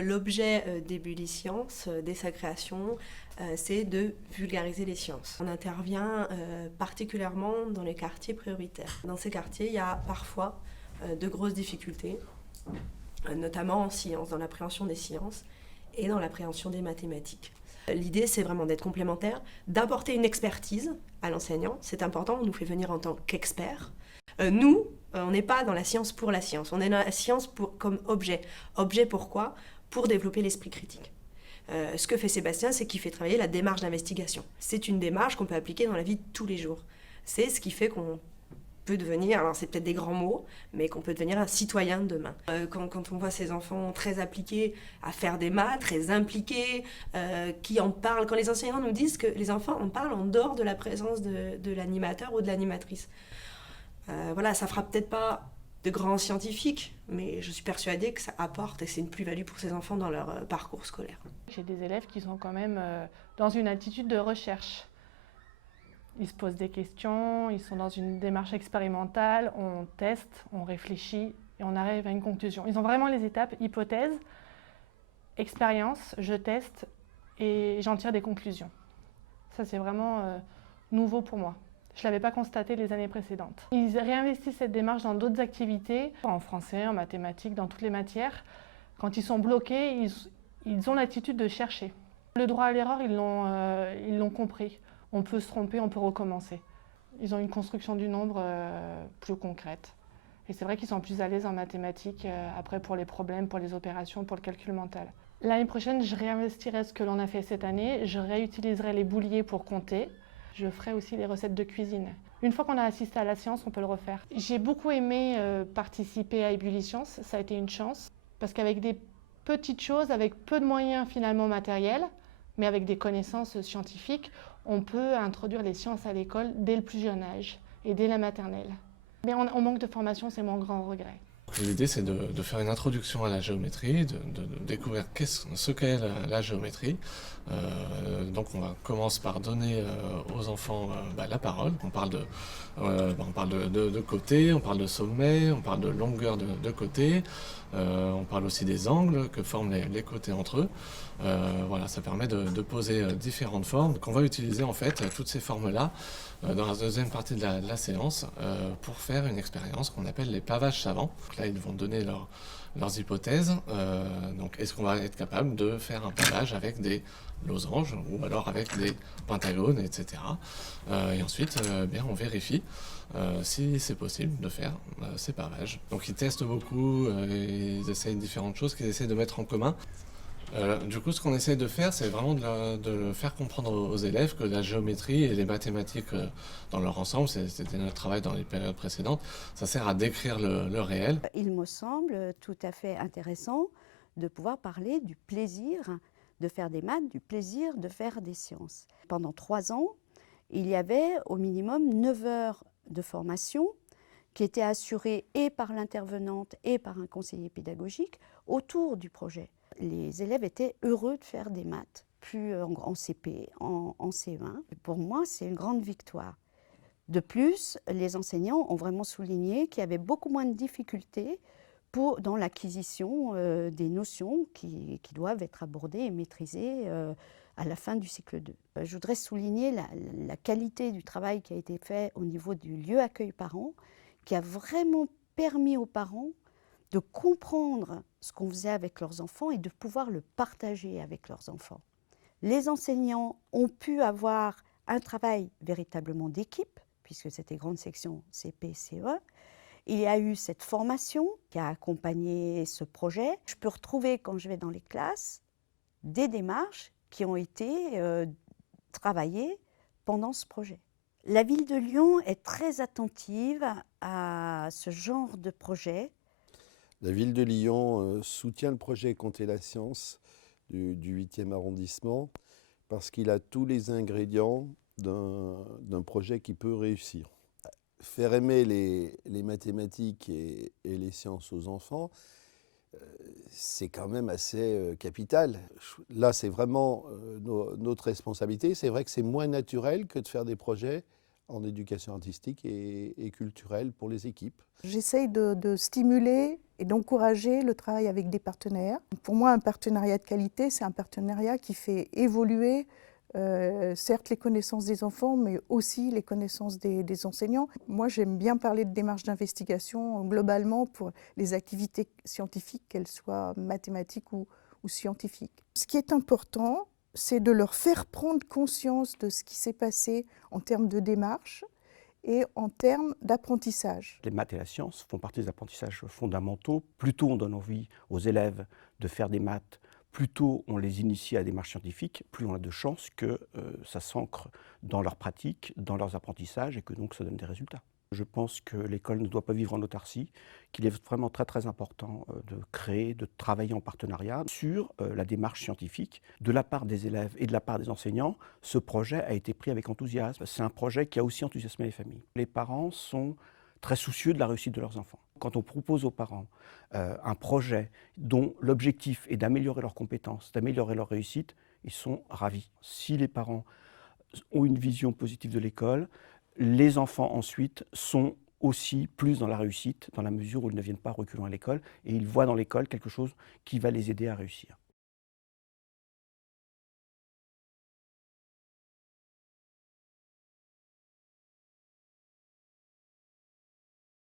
L'objet des bulles sciences, dès sa création, c'est de vulgariser les sciences. On intervient particulièrement dans les quartiers prioritaires. Dans ces quartiers, il y a parfois de grosses difficultés, notamment en sciences, dans l'appréhension des sciences et dans l'appréhension des mathématiques. L'idée, c'est vraiment d'être complémentaire, d'apporter une expertise à l'enseignant. C'est important, on nous fait venir en tant qu'experts. Nous, on n'est pas dans la science pour la science, on est dans la science comme objet. Objet pourquoi ? Pour développer l'esprit critique. Ce que fait Sébastien, c'est qu'il fait travailler la démarche d'investigation. C'est une démarche qu'on peut appliquer dans la vie de tous les jours. C'est ce qui fait qu'on peut devenir, alors c'est peut-être des grands mots, mais qu'on peut devenir un citoyen de demain. Quand on voit ces enfants très appliqués à faire des maths, très impliqués, qui en parlent, quand les enseignants nous disent que les enfants en parlent en dehors de la présence de l'animateur ou de l'animatrice. Voilà, ça fera peut-être pas de grands scientifiques, mais je suis persuadée que ça apporte et c'est une plus-value pour ces enfants dans leur parcours scolaire. J'ai des élèves qui sont quand même dans une attitude de recherche. Ils se posent des questions, ils sont dans une démarche expérimentale, on teste, on réfléchit et on arrive à une conclusion. Ils ont vraiment les étapes hypothèse, expérience, je teste et j'en tire des conclusions. Ça, c'est vraiment nouveau pour moi. Je ne l'avais pas constaté les années précédentes. Ils réinvestissent cette démarche dans d'autres activités, en français, en mathématiques, dans toutes les matières. Quand ils sont bloqués, ils ont l'attitude de chercher. Le droit à l'erreur, ils l'ont compris. On peut se tromper, on peut recommencer. Ils ont une construction du nombre plus concrète. Et c'est vrai qu'ils sont plus à l'aise en mathématiques, après pour les problèmes, pour les opérations, pour le calcul mental. L'année prochaine, je réinvestirai ce que l'on a fait cette année. Je réutiliserai les bouliers pour compter. Je ferai aussi les recettes de cuisine. Une fois qu'on a assisté à la science, on peut le refaire. J'ai beaucoup aimé participer à Ébulliscience, ça a été une chance, parce qu'avec des petites choses, avec peu de moyens finalement matériels, mais avec des connaissances scientifiques, on peut introduire les sciences à l'école dès le plus jeune âge et dès la maternelle. Mais on manque de formation, c'est mon grand regret. L'idée, c'est de faire une introduction à la géométrie, de découvrir ce qu'est la géométrie. Donc on commence par donner aux enfants la parole. On parle de côté, on parle de sommet, on parle de longueur de côté, on parle aussi des angles que forment les côtés entre eux. Voilà, ça permet de poser différentes formes. Donc on va utiliser en fait toutes ces formes-là dans la deuxième partie de la séance pour faire une expérience qu'on appelle les pavages savants. Donc là, ils vont donner leurs hypothèses. Donc, est-ce qu'on va être capable de faire un pavage avec des losanges ou alors avec des pentagones, etc. Et ensuite, on vérifie si c'est possible de faire ces pavages. Donc, ils testent beaucoup, ils essayent différentes choses qu'ils essaient de mettre en commun. Du coup, ce qu'on essaie de faire, c'est vraiment de faire comprendre aux élèves que la géométrie et les mathématiques dans leur ensemble, c'était notre travail dans les périodes précédentes, ça sert à décrire le réel. Il me semble tout à fait intéressant de pouvoir parler du plaisir de faire des maths, du plaisir de faire des sciences. Pendant 3 ans, il y avait au minimum 9 heures de formation qui étaient assurées et par l'intervenante et par un conseiller pédagogique autour du projet. Les élèves étaient heureux de faire des maths, plus en CP, en CE1. Pour moi, c'est une grande victoire. De plus, les enseignants ont vraiment souligné qu'il y avait beaucoup moins de difficultés dans l'acquisition des notions qui doivent être abordées et maîtrisées à la fin du cycle 2. Je voudrais souligner la qualité du travail qui a été fait au niveau du lieu accueil parents, qui a vraiment permis aux parents de comprendre ce qu'on faisait avec leurs enfants et de pouvoir le partager avec leurs enfants. Les enseignants ont pu avoir un travail véritablement d'équipe, puisque c'était grande section CP, CE1. Il y a eu cette formation qui a accompagné ce projet. Je peux retrouver, quand je vais dans les classes, des démarches qui ont été travaillées pendant ce projet. La ville de Lyon est très attentive à ce genre de projet. La ville de Lyon soutient le projet Compter la science du 8e arrondissement parce qu'il a tous les ingrédients d'un projet qui peut réussir. Faire aimer les mathématiques et les sciences aux enfants, c'est quand même assez capital. Là, c'est vraiment notre responsabilité. C'est vrai que c'est moins naturel que de faire des projets en éducation artistique et culturelle pour les équipes. J'essaye de stimuler et d'encourager le travail avec des partenaires. Pour moi, un partenariat de qualité, c'est un partenariat qui fait évoluer certes les connaissances des enfants, mais aussi les connaissances des enseignants. Moi, j'aime bien parler de démarche d'investigation globalement pour les activités scientifiques, qu'elles soient mathématiques ou scientifiques. Ce qui est important, c'est de leur faire prendre conscience de ce qui s'est passé en termes de démarche et en termes d'apprentissage. Les maths et la science font partie des apprentissages fondamentaux. Plus tôt on donne envie aux élèves de faire des maths, plus tôt on les initie à la démarche scientifique, plus on a de chances que ça s'ancre dans leur pratique, dans leurs apprentissages et que donc ça donne des résultats. Je pense que l'école ne doit pas vivre en autarcie, qu'il est vraiment très très important de créer, de travailler en partenariat sur la démarche scientifique. De la part des élèves et de la part des enseignants, ce projet a été pris avec enthousiasme. C'est un projet qui a aussi enthousiasmé les familles. Les parents sont très soucieux de la réussite de leurs enfants. Quand on propose aux parents un projet dont l'objectif est d'améliorer leurs compétences, d'améliorer leur réussite, ils sont ravis. Si les parents ont une vision positive de l'école, les enfants ensuite sont aussi plus dans la réussite, dans la mesure où ils ne viennent pas reculant à l'école et ils voient dans l'école quelque chose qui va les aider à réussir.